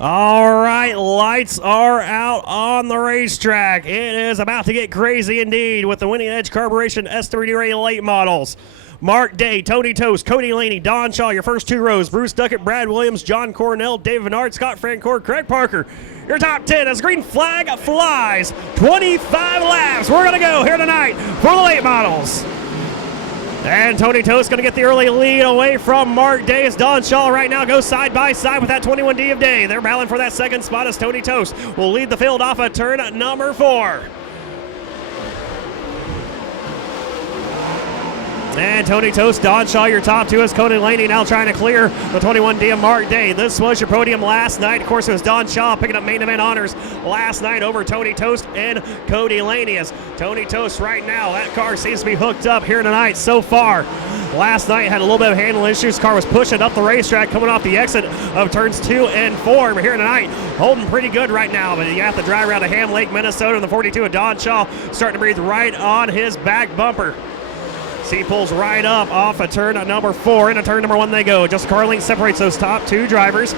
All right, lights are out on the racetrack. It is about to get crazy indeed with the Winning Edge Carburation SWDRA late models. Mark Day, Tony Tost, Cody Laney, Don Shaw, your first two rows. Bruce Duckett, Brad Williams, John Cornell, Dave Vennard, Scott Francoeur, Craig Parker. Your top 10 as green flag flies. 25 laps. We're going to go here tonight for the late models. And Tony Tost going to get the early lead away from Mark Day as Don Shaw right now goes side by side with that 21D of Day. They're battling for that second spot as Tony Tost will lead the field off of turn number 4. And Tony Tost, Don Shaw, your top two as Cody Laney now trying to clear the 21D of Mark Day. This was your podium last night. Of course, it was Don Shaw picking up main event honors last night over Tony Tost and Cody Laney. As Tony Tost right now, that car seems to be hooked up here tonight so far. Last night had a little bit of handling issues. Car was pushing up the racetrack coming off the exit of turns 2 and 4. But here tonight, holding pretty good right now. But you have to drive around to Ham Lake, Minnesota, and the 42 of Don Shaw starting to breathe right on his back bumper. He pulls right up off of turn number 4. Into turn number 1 they go. Just car lane separates those top two drivers.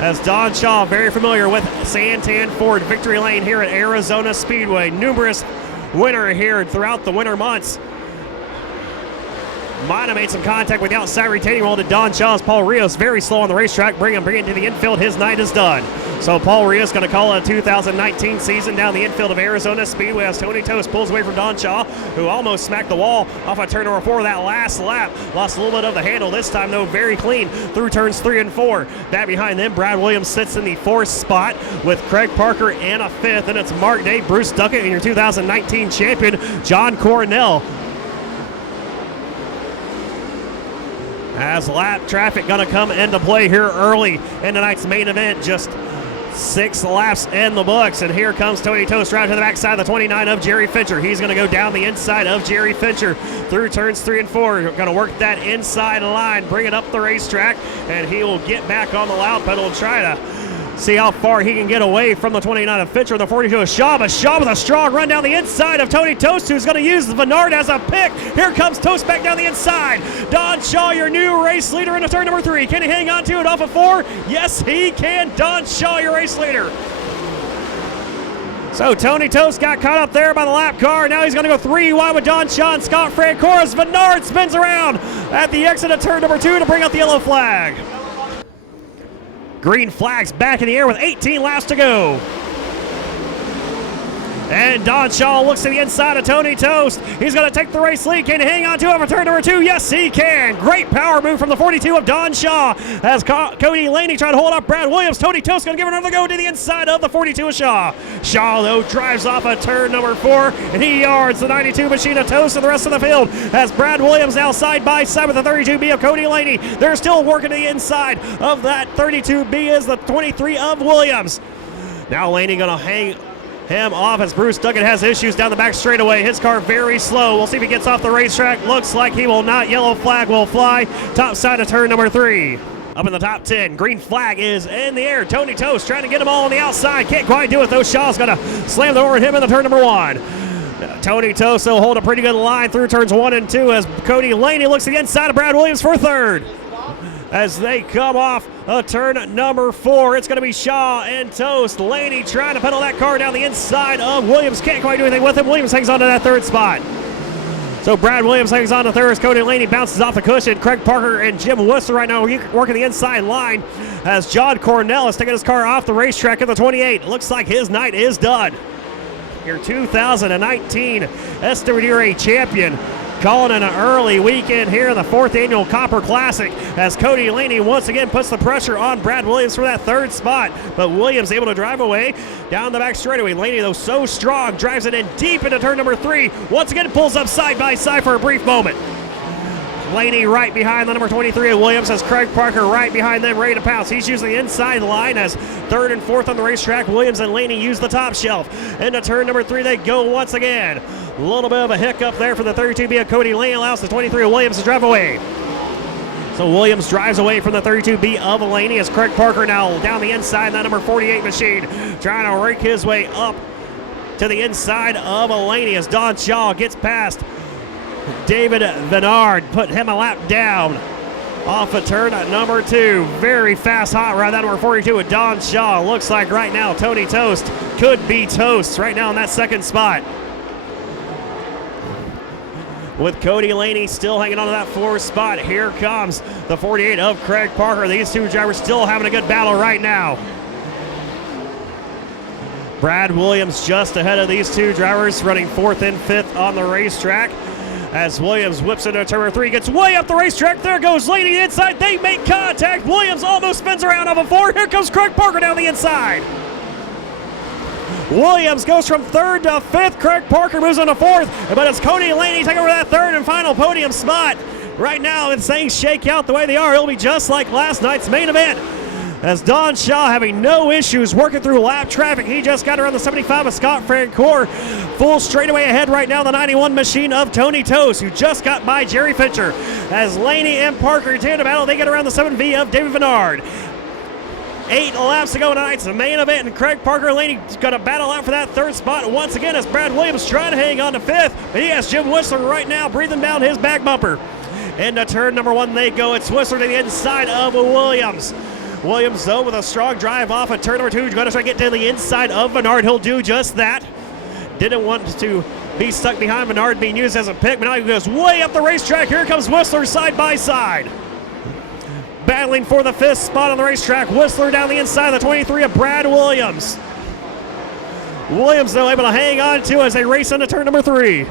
As Don Shaw, very familiar with Santan Ford Victory Lane here at Arizona Speedway. Numerous winner here throughout the winter months. Might have made some contact with the outside retaining wall to Don Shaw's Paul Rios. Very slow on the racetrack. Bring him to the infield. His night is done. So Paul Rios going to call it a 2019 season down the infield of Arizona Speedway as Tony Tost pulls away from Don Shaw, who almost smacked the wall off of turn number 4 that last lap. Lost a little bit of the handle this time, though, very clean through turns 3 and 4. Back behind them, Brad Williams sits in the 4th spot with Craig Parker in a 5th. And it's Mark Day, Bruce Duckett, and your 2019 champion, John Cornell. As lap traffic going to come into play here early in tonight's main event. Just 6 laps in the books, and here comes Tony Tost right to the backside of the 29 of Jerry Fincher. He's going to go down the inside of Jerry Fincher through turns 3 and 4. Going to work that inside line, bring it up the racetrack, and he will get back on the loud pedal and try to see how far he can get away from the 29 of Fincher. The 42 of Shaw, but Shaw with a strong run down the inside of Tony Tost, who's going to use the Vennard as a pick. Here comes Tost back down the inside. Don Shaw, your new race leader into turn number 3. Can he hang on to it off of 4? Yes, he can. Don Shaw, your race leader. So Tony Tost got caught up there by the lap car. Now he's going to go 3 wide with Don Shaw and Scott Francoeur as Vennard spins around at the exit of turn number 2 to bring out the yellow flag. Green flag's back in the air with 18 laps to go. And Don Shaw looks to the inside of Tony Tost. He's going to take the race lead. Can he hang on to it for turn number 2? Yes, he can. Great power move from the 42 of Don Shaw as Cody Laney trying to hold up Brad Williams. Tony Tost going to give another go to the inside of the 42 of Shaw. Shaw, though, drives off of turn number 4, and he yards the 92 machine of Tost and the rest of the field as Brad Williams now side by side with the 32B of Cody Laney. They're still working to the inside of that 32B is the 23 of Williams. Now Laney going to hang him off as Bruce Duckett has issues down the back straightaway. His car very slow. We'll see if he gets off the racetrack. Looks like he will not. Yellow flag will fly. Top side of turn number 3. Up in the top 10. Green flag is in the air. Tony Tost trying to get them all on the outside. Can't quite do it though. Shaw's going to slam the door at him in the turn number 1. Tony Tost will hold a pretty good line through turns 1 and 2 as Cody Laney looks to the inside of Brad Williams for 3rd. As they come off turn number 4, it's going to be Shaw and Tost. Laney trying to pedal that car down the inside of Williams. Can't quite do anything with him. Williams hangs on to that 3rd spot. So Brad Williams hangs on to 3rd as Cody Laney bounces off the cushion. Craig Parker and Jim Worcester right now working the inside line as John Cornell is taking his car off the racetrack at the 28. Looks like his night is done. Your 2019 SWDRA champion calling an early weekend here in the 4th annual Copper Classic as Cody Laney once again puts the pressure on Brad Williams for that 3rd spot. But Williams able to drive away down the back straightaway. Laney, though, so strong, drives it in deep into turn number 3. Once again, pulls up side by side for a brief moment. Laney right behind the number 23 of Williams as Craig Parker right behind them, ready to pounce. He's using the inside line as 3rd and 4th on the racetrack. Williams and Laney use the top shelf. Into turn number 3 they go once again. A little bit of a hiccup there for the 32B of Cody Laney, allows the 23 of Williams to drive away. So Williams drives away from the 32B of Laney as Craig Parker now down the inside, that number 48 machine, trying to rake his way up to the inside of Laney as Don Shaw gets past David Vennard, put him a lap down. off of turn at number 2. Very fast hot rod, that number 42 with Don Shaw. Looks like right now Tony Toast could be toast right now in that second spot. With Cody Laney still hanging on to that 4th spot. Here comes the 48 of Craig Parker. These two drivers still having a good battle right now. Brad Williams just ahead of these two drivers, running 4th and 5th on the racetrack. As Williams whips into turn number 3, gets way up the racetrack. There goes Laney inside. They make contact. Williams almost spins around off a 4. Here comes Craig Parker down the inside. Williams goes from 3rd to 5th. Craig Parker moves on to 4th, but it's Cody Laney taking over that 3rd and final podium spot. Right now, if things shake out the way they are, it'll be just like last night's main event. As Don Shaw having no issues working through lap traffic. He just got around the 75 of Scott Francoeur. Full straightaway ahead right now, the 91 machine of Tony Toast, who just got by Jerry Fincher. As Laney and Parker continue to battle, they get around the 7V of David Vennard. 8 laps to go tonight's the main event, and Craig Parker and Laney going to battle out for that 3rd spot once again as Brad Williams trying to hang on to 5th, but he has Jim Whistler right now breathing down his back bumper. Into turn number 1 they go. It's Whistler to the inside of Williams. Williams, though, with a strong drive off at turn number 2, going to try to get to the inside of Vennard. He'll do just that. Didn't want to be stuck behind Vennard being used as a pick, but now he goes way up the racetrack. Here comes Whistler side by side. Battling for the 5th spot on the racetrack. Whistler down the inside of the 23 of Brad Williams. Williams, though, able to hang on to as they race into turn number 3.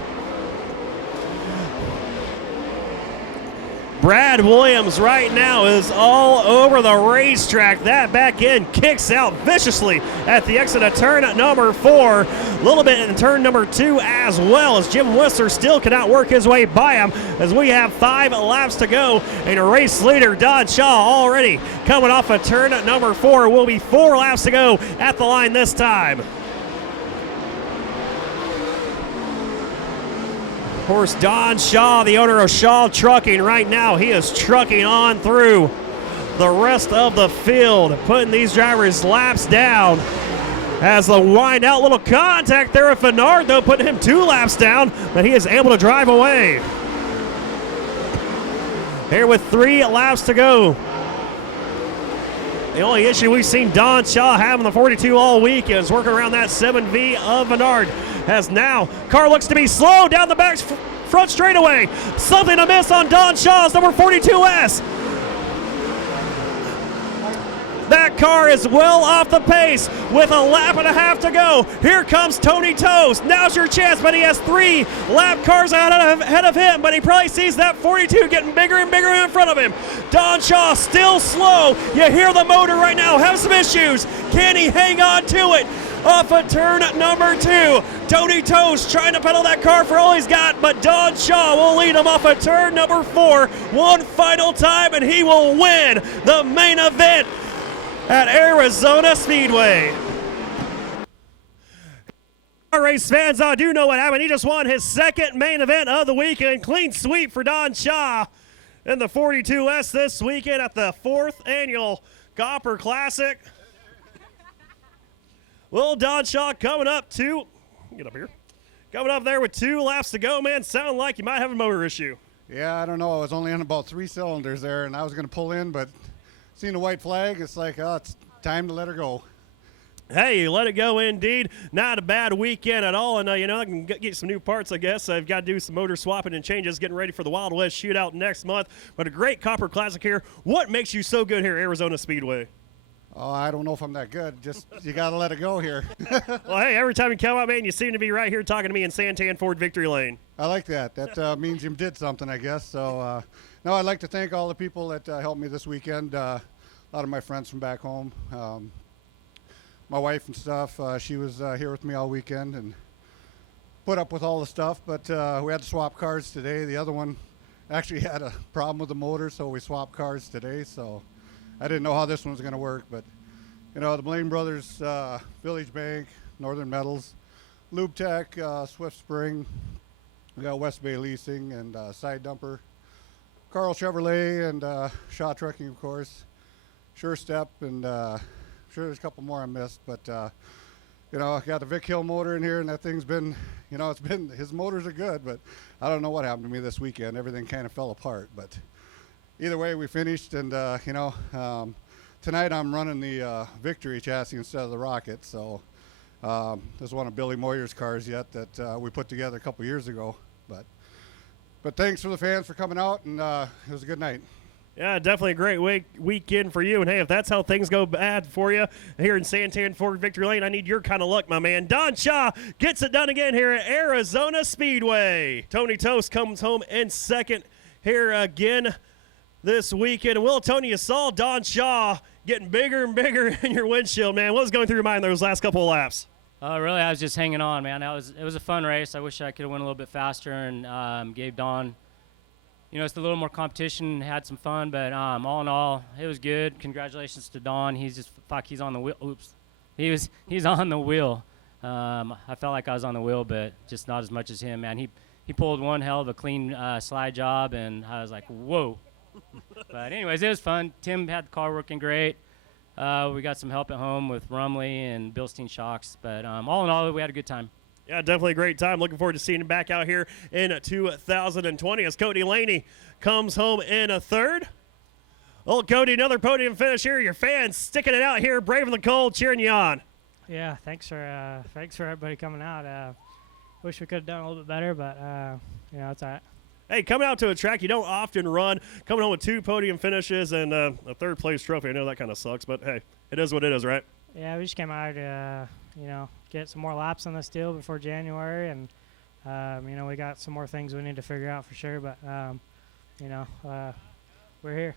Brad Williams right now is all over the racetrack. That back end kicks out viciously at the exit of turn number 4. A little bit in turn number 2 as well, as Jim Whistler still cannot work his way by him as we have 5 laps to go. And a race leader, Don Shaw, already coming off of turn number 4. Will be 4 laps to go at the line this time. Of course, Don Shaw, the owner of Shaw Trucking, right now he is trucking on through the rest of the field, putting these drivers' laps down. As the wind out, little contact there with Vennard, though, putting him 2 laps down, but he is able to drive away. Here with 3 laps to go. The only issue we've seen Don Shaw have in the 42 all week is working around that 7V of Vennard. As now, car looks to be slow down the back front straightaway. Something to miss on Don Shaw's number 42S. That car is well off the pace with a lap and a half to go. Here comes Tony Toast. Now's your chance, but he has 3 lap cars ahead of him, but he probably sees that 42 getting bigger and bigger in front of him. Don Shaw still slow. You hear the motor right now have some issues. Can he hang on to it? Off of turn number 2. Tony Toast trying to pedal that car for all he's got, but Don Shaw will lead him off of turn number 4 one final time, and he will win the main event at Arizona Speedway. Our race fans do know what happened. He just won his 2nd main event of the weekend. Clean sweep for Don Shaw in the 42S this weekend at the 4th annual Copper Classic. Little Don Shaw coming up get up here. Coming up there with 2 laps to go, man. Sound like you might have a motor issue. Yeah, I don't know. I was only on about 3 cylinders there, and I was going to pull in, but seeing the white flag, it's like, oh, it's time to let her go. Hey, let it go indeed. Not a bad weekend at all, and I can get some new parts, I guess. I've got to do some motor swapping and changes, getting ready for the Wild West Shootout next month. But a great Copper Classic here. What makes you so good here at Arizona Speedway? Oh, I don't know if I'm that good. Just, you got to let it go here. Well, hey, every time you come out, man, you seem to be right here talking to me in Santan Ford Victory Lane. I like that. That means you did something, I guess. So, no, I'd like to thank all the people that helped me this weekend. A lot of my friends from back home. My wife and stuff, she was here with me all weekend and put up with all the stuff. But we had to swap cars today. The other one actually had a problem with the motor, so we swapped cars today. So I didn't know how this one was going to work, but the Blaine Brothers, Village Bank, Northern Metals, Lube Tech, Swift Spring, we got West Bay Leasing and Side Dumper, Carl Chevrolet and Shaw Trucking, of course, Sure Step, and sure there's a couple more I missed, but I got the Vic Hill motor in here, and that thing's been, his motors are good, but I don't know what happened to me this weekend. Everything kind of fell apart, but either way, we finished, and tonight I'm running the Victory chassis instead of the Rocket. So this is one of Billy Moyer's cars yet that we put together a couple years ago. But thanks for the fans for coming out, and it was a good night. Yeah, definitely a great weekend for you. And, hey, if that's how things go bad for you here in Santan Ford Victory Lane, I need your kind of luck, my man. Don Shaw gets it done again here at Arizona Speedway. Tony Tost comes home in second here again this weekend. And, Will, Tony, you saw Don Shaw getting bigger and bigger in your windshield, man. What was going through your mind those last couple of laps? Really, I was just hanging on, man. It was a fun race. I wish I could have went a little bit faster and gave Don – it's a little more competition, had some fun, but all in all, it was good. Congratulations to Don. He's on the wheel. Oops. He's on the wheel. I felt like I was on the wheel, but just not as much as him, man. He pulled one hell of a clean slide job, and I was like, whoa. But anyways, it was fun. Tim had the car working great. We got some help at home with Rumley and Bilstein shocks, but all in all, we had a good time. Yeah, definitely a great time. Looking forward to seeing him back out here in 2020 as Cody Laney comes home in a third. Old Cody, another podium finish here. Your fans sticking it out here, braving the cold, cheering you on. Yeah, thanks for everybody coming out. Wish we could have done a little bit better, but it's all right. Hey, coming out to a track you don't often run, coming home with 2 podium finishes and a third-place trophy. I know that kind of sucks, but, hey, it is what it is, right? Yeah, we just came out to, get some more laps on this deal before January, and, we got some more things we need to figure out for sure, but, we're here.